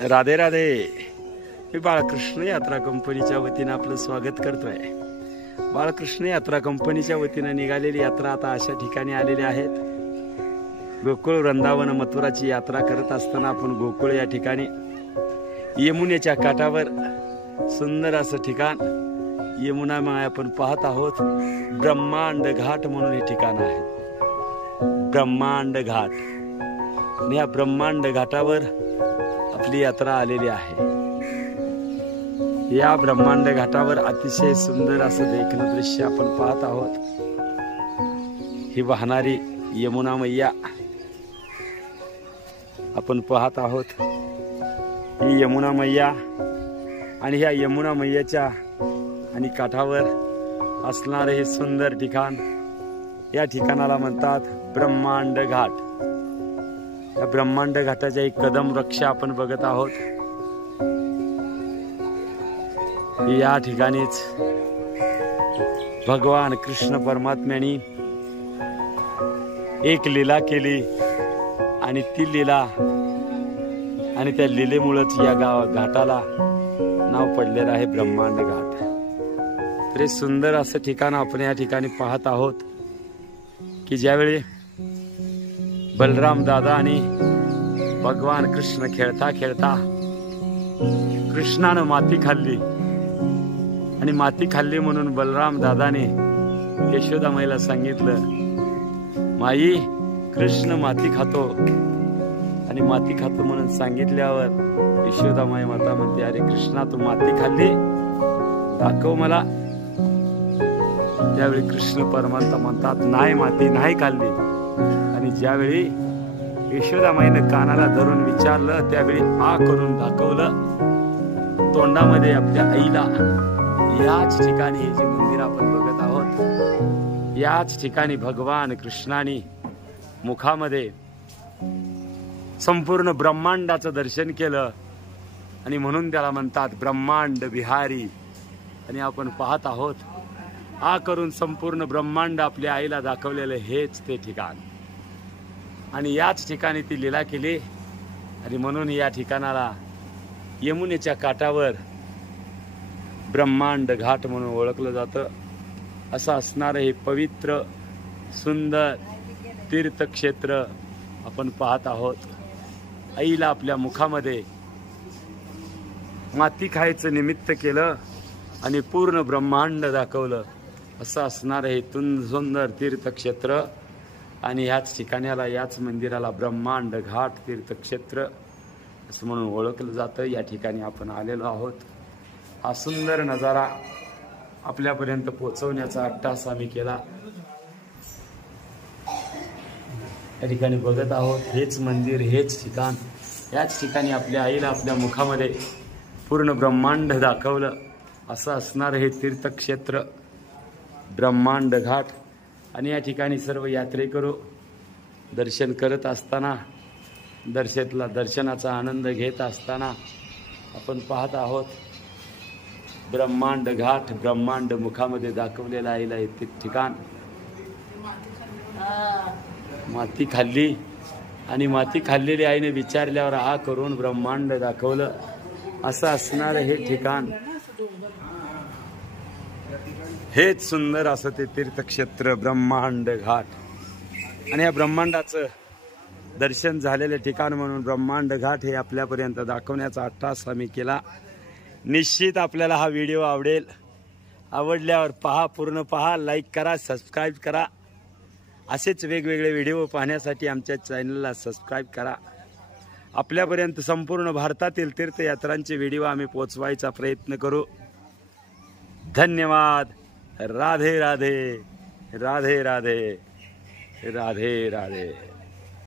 राधे राधे. मी बाळकृष्ण यात्रा कंपनीच्या वतीने आपलं स्वागत करतोय. बाळकृष्ण यात्रा कंपनीच्या वतीने निघालेली यात्रा आता अशा ठिकाणी आलेली आहेत. गोकुळ वृंदावन मथुराची यात्रा करत असताना आपण गोकुळ या ठिकाणी यमुनेच्या काठावर सुंदर असं ठिकाण यमुना माय आपण पाहत आहोत. ब्रह्मांड घाट म्हणून हे ठिकाण आहे. ब्रह्मांड घाट. आणि या ब्रह्मांड घाटावर आपली यात्रा आलेली आहे. या ब्रह्मांड घाटावर अतिशय सुंदर असं देखणं दृश्य आपण पाहत आहोत. ही वाहणारी यमुना मैया आपण पाहत आहोत. ही यमुना मैया आणि ह्या यमुना मैयाच्या आणि काठावर असणारे हे सुंदर ठिकाण, या ठिकाणाला म्हणतात ब्रह्मांड घाट. या ब्रह्मांड घाटाच्या एक कदम वृक्ष आपण बघत आहोत. या ठिकाणीच भगवान कृष्ण परमात्म्याने एक लीला केली आणि ती लीला आणि त्या लीलेमुळेच या घाटाला नाव पडलेलं आहे ब्रह्मांड घाट. तर हे सुंदर असं ठिकाण आपण या ठिकाणी पाहत आहोत की ज्यावेळी बलराम दादा आणि भगवान कृष्ण खेळता खेळता कृष्णानं माती खाल्ली आणि माती खाल्ली म्हणून बलराम दादाने यशोदा माईला सांगितलं, माई कृष्ण माती खातो. आणि माती खातो म्हणून सांगितल्यावर यशोदा माई माता म्हणते, अरे कृष्णा तू माती खाल्ली, दाखव मला. त्यावेळी कृष्ण परमात्मा म्हणतात, नाही माती नाही खाल्ली. आणि ज्यावेळी यशोदा माईने कानाला धरून विचारलं त्यावेळी आ करून दाखवलं तोंडामध्ये आपल्या आईला. याच ठिकाणी हे जे मंदिर आपण बघत आहोत, याच ठिकाणी भगवान कृष्णाने मुखामध्ये संपूर्ण ब्रह्मांडाचं दर्शन केलं आणि म्हणून त्याला म्हणतात ब्रह्मांड विहारी. आणि आपण पाहत आहोत आ करून संपूर्ण ब्रह्मांड आपल्या आईला दाखवलेलं हेच ते ठिकाण. आणि याच ठिकाणी ती लीला केली आणि म्हणून या ठिकाणाला यमुनेच्या काठावर ब्रह्मांड घाट म्हणून ओळखलं जातं. असं असणारं हे पवित्र सुंदर तीर्थक्षेत्र आपण पाहत आहोत. आईला आपल्या मुखामध्ये माती खायचं निमित्त केलं आणि पूर्ण ब्रह्मांड दाखवलं. असं असणारं हे सुंदर तीर्थक्षेत्र. आणि ह्याच ठिकाणाला, याच मंदिराला ब्रह्मांड घाट तीर्थक्षेत्र असं म्हणून ओळखलं जातं. या ठिकाणी आपण आलेलो आहोत. हा सुंदर नजारा आपल्यापर्यंत पोहोचवण्याचा अट्टास आम्ही केला. या ठिकाणी बघत आहोत हेच मंदिर, हेच ठिकाण. याच ठिकाणी आपल्या आईला आपल्या मुखामध्ये पूर्ण ब्रह्मांड दाखवलं. असं असणारं हे तीर्थक्षेत्र ब्रह्मांड घाट. आणि या ठिकाणी सर्व यात्रेकरू दर्शन करत असताना, दर्शनाचा आनंद घेत असताना आपण पाहत आहोत ब्रह्मांड घाट. ब्रह्मांड मुखामध्ये दाखवलेलं आईला हे ठिकाण. माती खाल्ली आणि माती खाल्लेली आईने विचारल्यावर आ करून ब्रह्मांड दाखवलं. असं असणारं हे ठिकाण, हेच सुंदर असं ते तीर्थक्षेत्र ब्रह्मांड घाट. आणि या ब्रह्मांडाचं दर्शन झालेले ठिकाण म्हणून ब्रह्मांड घाट हे आपल्यापर्यंत दाखवण्याचा अट्टास आम्ही केला. निश्चित आपल्याला हा व्हिडिओ आवडेल. आवडल्यावर पहा, पूर्ण पहा, लाईक करा, सबस्क्राईब करा. असेच वेगवेगळे व्हिडिओ पाहण्यासाठी आमच्या चॅनलला सबस्क्राईब करा. आपल्यापर्यंत संपूर्ण भारतातील तीर्थयात्रांचे व्हिडिओ आम्ही पोचवायचा प्रयत्न करू. धन्यवाद. राधे राधे. राधे राधे. राधे राधे.